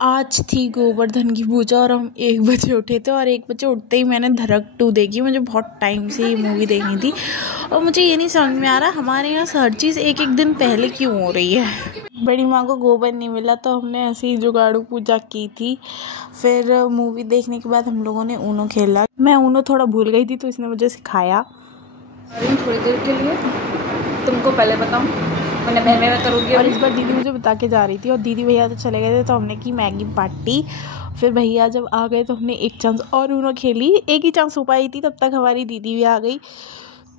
आज थी गोवर्धन की पूजा और हम 1 बजे उठे थे और 1 बजे उठते ही मैंने धड़क 2 देखी। मुझे बहुत टाइम से ये मूवी देखनी थी और मुझे ये नहीं समझ में आ रहा हमारे यहाँ हर चीज़ एक दिन पहले क्यों हो रही है। बड़ी माँ को गोबर नहीं मिला तो हमने ऐसे ही जुगाड़ू पूजा की थी। फिर मूवी देखने के बाद हम लोगों ने ऊनो खेला। मैं ऊनो थोड़ा भूल गई थी तो इसने मुझे सिखाया। थोड़ी देर के लिए तुमको पहले बताऊँ, मैंने बहन में करूँगी। और इस बार दीदी मुझे बता के जा रही थी और दीदी भैया तो चले गए थे तो हमने की मैगी पार्टी। फिर भैया जब आ गए तो हमने एक चांस और ऊनो खेली। एक ही चांस हो पाई थी, तब तक हमारी दीदी भी आ गई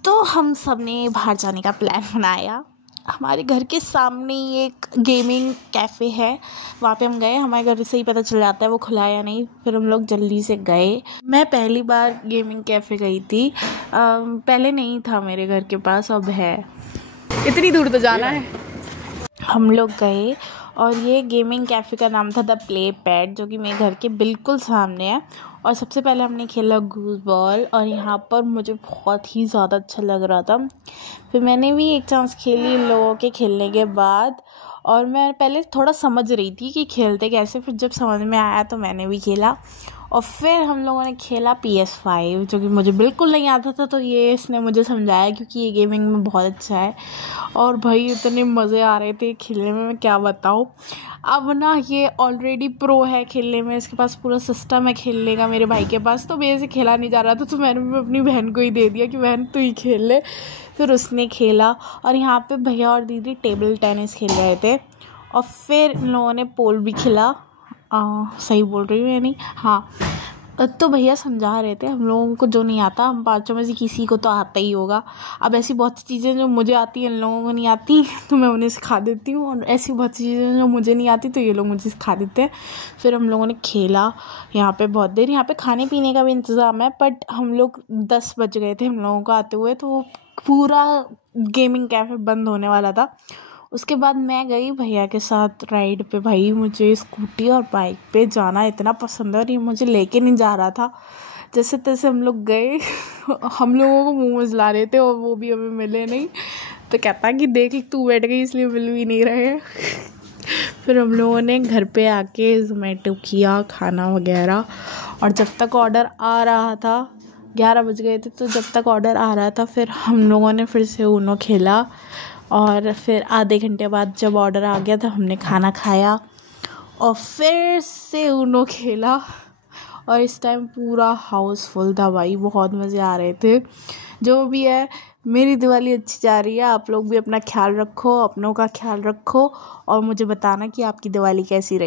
तो हम सब ने बाहर जाने का प्लान बनाया। हमारे घर के सामने ही एक गेमिंग कैफ़े है, वहाँ पे हम गए। हमारे घर से ही पता चल जाता है वो खुला या नहीं। फिर हम लोग जल्दी से गए। मैं पहली बार गेमिंग कैफ़े गई थी। पहले नहीं था मेरे घर के पास, अब है। इतनी दूर तो जाना है। हम लोग गए और ये गेमिंग कैफ़े का नाम था द प्ले पैड, जो कि मेरे घर के बिल्कुल सामने है। और सबसे पहले हमने खेला गूज बॉल और यहाँ पर मुझे बहुत ही ज़्यादा अच्छा लग रहा था। फिर मैंने भी एक चांस खेली इन लोगों के खेलने के बाद, और मैं पहले थोड़ा समझ रही थी कि खेलते कैसे। फिर जब समझ में आया तो मैंने भी खेला। और फिर हम लोगों ने खेला PS5, जो कि मुझे बिल्कुल नहीं आता था, तो ये इसने मुझे समझाया क्योंकि ये गेमिंग में बहुत अच्छा है। और भाई इतने मज़े आ रहे थे खेलने में, मैं क्या बताऊँ। अब ना ये ऑलरेडी प्रो है खेलने में, इसके पास पूरा सिस्टम है खेलने का मेरे भाई के पास। तो मेरे से खेला नहीं जा रहा था तो मैंने अपनी बहन को ही दे दिया कि बहन तू ही खेल ले। फिर उसने खेला और यहाँ पे भैया और दीदी टेबल टेनिस खेल रहे थे। और फिर इन लोगों ने पोल भी खेला। सही बोल रही हूँ या नहीं? हाँ। तो भैया समझा रहे थे हम लोगों को जो नहीं आता, हम पाँचों में से किसी को तो आता ही होगा। अब ऐसी बहुत सी चीज़ें जो मुझे आती हैं इन लोगों को नहीं आती तो मैं उन्हें सिखा देती हूँ, और ऐसी बहुत सी चीज़ें जो मुझे नहीं आती तो ये लोग मुझे सिखा देते हैं। फिर हम लोगों ने खेला यहाँ पे बहुत देर। यहाँ पे खाने पीने का भी इंतज़ाम है, बट हम लोग 10 बज गए थे हम लोगों को आते हुए, तो पूरा गेमिंग कैफ़े बंद होने वाला था। उसके बाद मैं गई भैया के साथ राइड पे। भाई मुझे स्कूटी और बाइक पे जाना इतना पसंद है और ये मुझे लेके नहीं जा रहा था। जैसे तैसे हम लोग गए। हम लोगों को मोमोज ला रहे थे और वो भी हमें मिले नहीं, तो कहता कि देख तू बैठ गई इसलिए मिल भी नहीं रहे। फिर हम लोगों ने घर पे आके ज़ोमैटो किया खाना वगैरह, और जब तक ऑर्डर आ रहा था 11 बज गए थे, तो जब तक ऑर्डर आ रहा था फिर हम लोगों ने फिर से ऊनो खेला। और फिर आधे घंटे बाद जब ऑर्डर आ गया तो हमने खाना खाया और फिर से ऊनो खेला। और इस टाइम पूरा हाउस फुल था भाई, बहुत मज़े आ रहे थे। जो भी है, मेरी दिवाली अच्छी जा रही है। आप लोग भी अपना ख्याल रखो, अपनों का ख्याल रखो और मुझे बताना कि आपकी दिवाली कैसी रही।